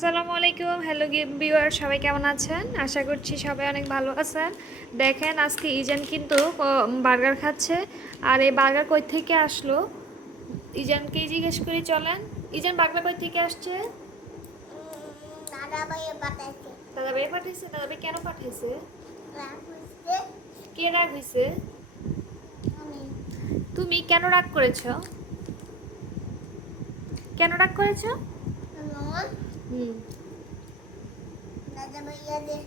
আসসালামু আলাইকুম hello viewer সবাই কেমন আছেন? আশা করছি সবাই অনেক ভালো আছেন। দেখেন আজকে ইজান কিন্তু বার্গার খাচ্ছে। আর এই বার্গার কই থেকে আসলো? ইজানকেই জিজ্ঞেস করি চলেন। ইজান বার্গার কই থেকে আসছে? দাদা ভাইয়ে পাঠাইছে। দাদা ভাই ভাই কেন পাঠিয়েছে রাগ কে রাগ হয়েছে তুমি কেন রাগ করেছ? কেন রাগ করেছ? দাদা ভাইয়া দে।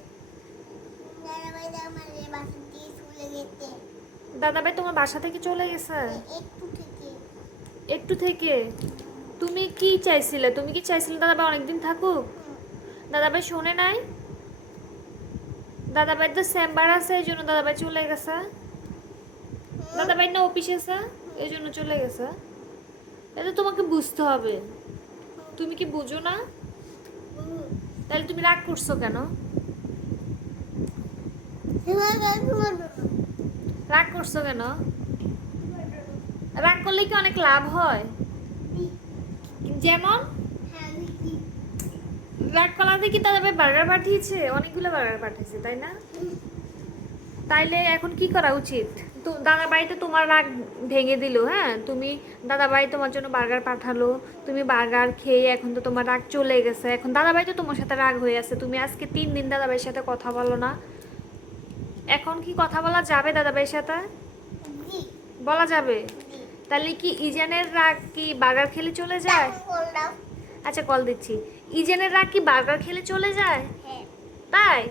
দাদা ভাইয়া আমার এ বাসা দিয়ে চলে গেছে। দাদা ভাই তোমার বাসা থেকে চলে গেছে? একটু থেকে। একটু থেকে? তুমি কি চাইছিলে? তুমি কি চাইছিলে দাদা ভাই অনেকদিন থাকুক? দাদাভাই শোনে নাই? দাদাভাই তো চেম্বার আছে এই জন্য দাদাভাই চলে গেছে। দাদাভাই না অফিস আছে এই জন্য চলে গেছে। এটা তোমাকে বুঝতে হবে। তুমি কি বুঝো না? তাহলে তুমি রাগ করছ কেন? রাগ করছ কেন? রাগ করলে কি অনেক লাভ হয়? যেমন? রাগ কলাতে কি তাদের বার্গার পাঠিয়েছে? অনেকগুলো বার্গার পাঠিয়েছে, তাই না? তাইলে এখন কি করা উচিত? তো দাদাবাই তো তোমার রাগ ভেঙে দিল হ্যাঁ? তুমি দাদাবাই তোমার জন্য বার্গার পাঠালো তুমি বার্গার খেয়ে এখন তো তোমার রাগ চলে গেছে। এখন দাদাবাই তো তোমার সাথে রাগ হয়ে আছে তুমি আজকে তিন দিন দাদাবাইয়ের সাথে কথা বলো না। এখন কি কথা বলা যাবে দাদাবাইয়ের সাথে? বলা যাবে? তাহলে কি ইজানের রাগ কি বার্গার খেলে চলে যায়? আচ্ছা কল দিচ্ছি। ইজেনের রাগ কি বার্গার খেলে চলে যায়? তাই?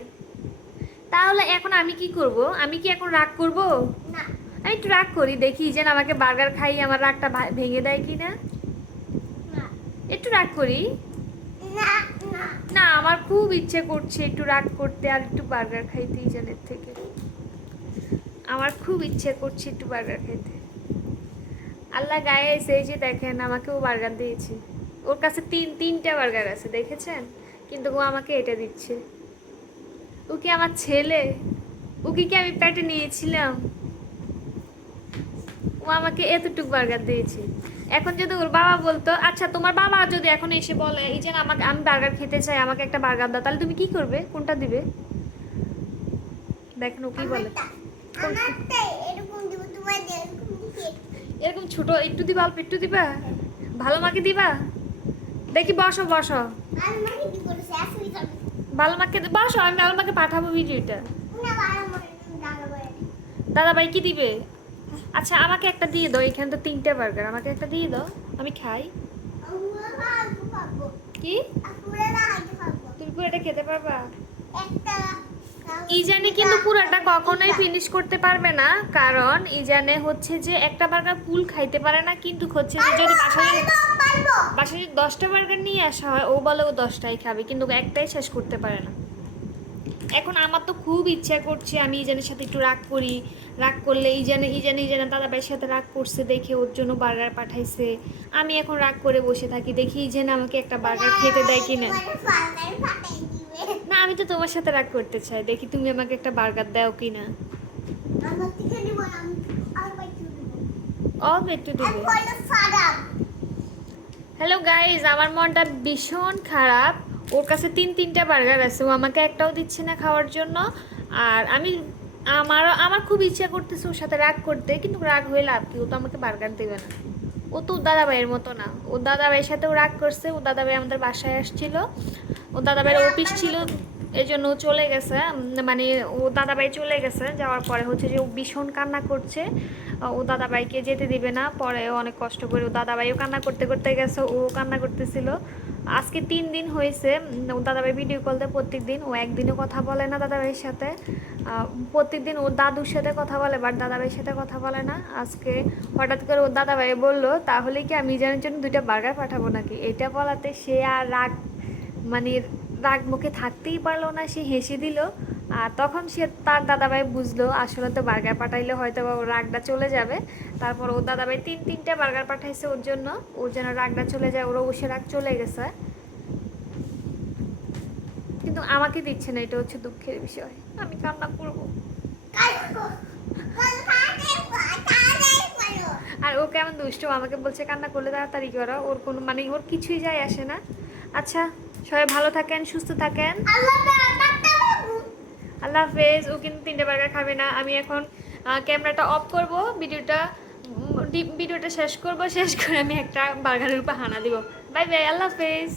তাহলে এখন আমি কি করব? আমি কি এখন রাগ করব? না। আমি একটু রাগ করি দেখি যেন আমাকে বার্গার খাই আমার রাগটা ভেঙে দেয় কি না। একটু রাগ করি। না আমার খুব ইচ্ছে করছে একটু রাগ করতে আর একটু বার্গার খাইতে ইজেনের থেকে। আমার খুব ইচ্ছে করছে একটু বার্গার খাইতে। আল্লাহ গায়ে এসে যে দেখেন আমাকেও বার্গার দিয়েছে। ওর কাছে তিন তিনটা বার্গার আছে দেখেছেন? কিন্তু ও আমাকে এটা দিচ্ছে। ও কি আমার ছেলে? ওকে কি আমি পেটে নিয়েছিলাম? ও আমাকে এতটুকু বার্গার দিয়েছে। এখন যদি ওর বাবা বলতো আচ্ছা তোমার বাবা যদি এখন এসে বলে এই যে আমাকে আমি বার্গার খেতে চাই আমাকে একটা বার্গার দাও তাহলে তুমি কি করবে? কোনটা দিবে? দেখেন ও কি বলে। এরকম ছোট একটু দিবা অল্প একটু দিবা? ভালো মাকে দিবা? দেখি বসো বসো। ভালো মাকে বসো আমি ভালো মাকে পাঠাবো ভিডিওটা। দাদা ভাই কি দিবে? আচ্ছা আমাকে একটা দিয়ে দাও এখানে তো তিনটে বার্গার আমাকে একটা দিয়ে দাও আমি খাই। কি? তুমি পুরোটা খেতে পারবা? ইজানে কিন্তু পুরোটা কখনোই ফিনিশ করতে পারবে না কারণ ইজানে হচ্ছে যে একটা বার্গার ফুল খাইতে পারে না কিন্তু হচ্ছে যে যদি বাসায় বাসায় যদি দশটা বার্গার নিয়ে আসা হয় ও বলে ও দশটাই খাবে কিন্তু একটাই শেষ করতে পারে না। এখন আমার তো খুব ইচ্ছা করছে আমি ইজানের সাথে একটু রাগ করি রাগ করলে ইজানে ইজানে ইজানে দাদা ভাইয়ের সাথে রাগ করছে দেখে ওর জন্য বার্গার পাঠাইছে। আমি এখন রাগ করে বসে থাকি দেখি ইজানে আমাকে একটা বার্গার খেতে দেয় কিনা। না আমি তো তোমার সাথে রাগ করতে চাই দেখি তুমি আমাকে একটা বার্গার দাও কিনা। অল্প একটু দিবে। হ্যালো গাইজ আমার মনটা ভীষণ খারাপ। ওর কাছে তিন, তিনটা বার্গার আছে। ও আমাকে একটাও দিচ্ছে না খাওয়ার জন্য। আর আমি, আমারও, আমার খুব ইচ্ছা করতেছে ওর সাথে রাগ করতে, কিন্তু রাগ হয়ে লাভ কি? ও তো আমাকে বার্গার দেবে না। ও তো দাদা ভাইয়ের মতো না। ও দাদা ভাইয়ের সাথে সাথেও রাগ করছে। ও দাদা ভাই আমাদের বাসায় আসছিল। ও দাদা ভাইয়ের অফিস ছিল এই জন্য চলে গেছে মানে ও দাদাভাই চলে গেছে যাওয়ার পরে হচ্ছে যে ও ভীষণ কান্না করছে। ও দাদাভাইকে যেতে দিবে না পরে অনেক কষ্ট করে ও দাদাভাইও কান্না করতে করতে গেছে ও কান্না করতেছিল। আজকে তিন দিন হয়েছে ও দাদাভাই ভিডিও কল দেয় প্রত্যেক দিন ও একদিনও কথা বলে না দাদাভাইয়ের সাথে। আহ, প্রত্যেকদিন ও দাদুর সাথে কথা বলে বাট দাদাভাইয়ের সাথে কথা বলে না। আজকে হঠাৎ করে ও দাদাভাই বলল তাহলে কি আমি জানার জন্য দুইটা বার্গার পাঠাবো নাকি? এটা বলাতে সে আর রাগ মানে রাগ মুখে থাকতেই পারল না, সে হেসে দিল। আর তখন সে তার দাদাভাই বুঝলো, আসলে তো বার্গার পাঠাইলে হয়তো বা ওর রাগটা চলে যাবে। তারপর ওর দাদাভাই তিন, তিনটা বার্গার পাঠাইছে ওর জন্য। ওর যেন রাগটা চলে যায়, ওর অবশ্যই রাগ চলে গেছে। কিন্তু আমাকে দিচ্ছে না, এটা হচ্ছে দুঃখের বিষয়। আমি কান্না করব। আর ও কেমন দুষ্ট, আমাকে বলছে কান্না করলে তাড়াতাড়ি করো, ওর কোনো মানে ওর কিছুই যায় আসে না। আচ্ছা সবাই ভালো থাকেন সুস্থ থাকেন। আল্লাহ হাফেজ ও কিন্তু তিনটে বার্গার খাবে না। আমি এখন ক্যামেরাটা অফ করব ভিডিওটা ভিডিওটা শেষ করব শেষ করে আমি একটা বার্গারের উপর হানা দিব। বাই বাই আল্লাহ হাফেজ।